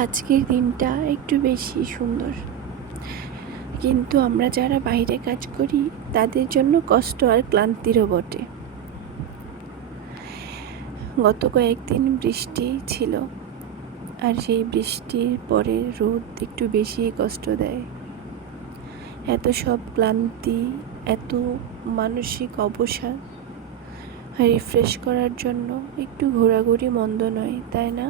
আজকের দিনটা একটু বেশি সুন্দর, কিন্তু আমরা যারা বাইরে কাজ করি তাদের জন্য কষ্ট আর ক্লান্তিরও বটে। গত কয়েকদিন বৃষ্টি ছিল, আর সেই বৃষ্টির পরে রোদ একটু বেশি কষ্ট দেয়। এত সব ক্লান্তি, এত মানসিক অবসাদ রিফ্রেশ করার জন্য একটু ঘোরাঘুরি মন্দ নয়, তাই না?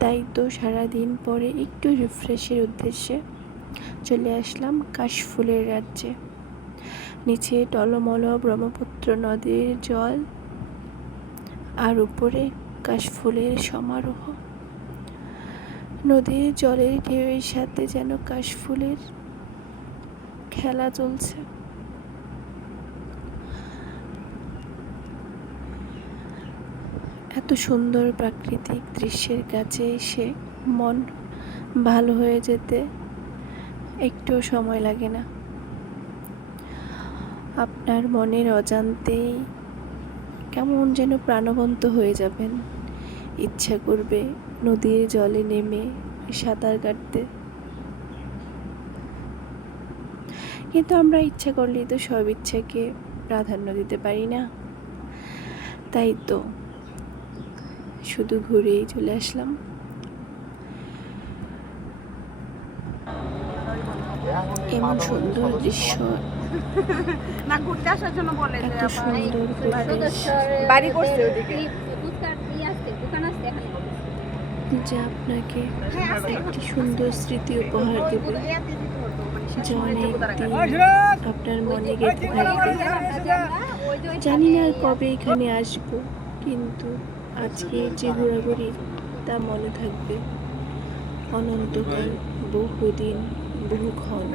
তাই তো সারাদিন পরে একটু রিফ্রেশের উদ্দেশ্যে চলে আসলাম কাশফুলের রাজ্যে। নিচে টলমল ব্রহ্মপুত্র নদীর জল, আর উপরে কাশফুলের সমারোহ। নদীর জলের ঢেউয়ের সাথে যেন কাশফুলের খেলা চলছে। এত সুন্দর প্রাকৃতিক দৃশ্যের কাছে এসে মন ভালো হয়ে যেতে একটুও সময় লাগে না। আপনার মনের অজান্তেই কেমন যেন প্রাণবন্ত হয়ে যাবেন, ইচ্ছা করবে নদীর জলে নেমে সাঁতার কাটতে। কিন্তু আমরা ইচ্ছা করলেই তো সব ইচ্ছাকে প্রাধান্য দিতে পারি না। তাই তো শুধু ঘুরেই চলে আসলাম। এমন সুন্দর দৃশ্য, না ঘুরতে আসার জন্য বলে যে এত সুন্দর পরিবেশ, বাড়ি করছে ওদিকে যা আপনাকে একটি সুন্দর স্মৃতি উপহার দেবে, যা অনেক দিন আপনার মনে গেঁথে থাকবে। জানি না আর কবে এখানে আসবো, কিন্তু আজকের যে ঘোরাঘুরি তা মনে থাকবে অনন্তকাল, বহুদিন, বহুক্ষণ।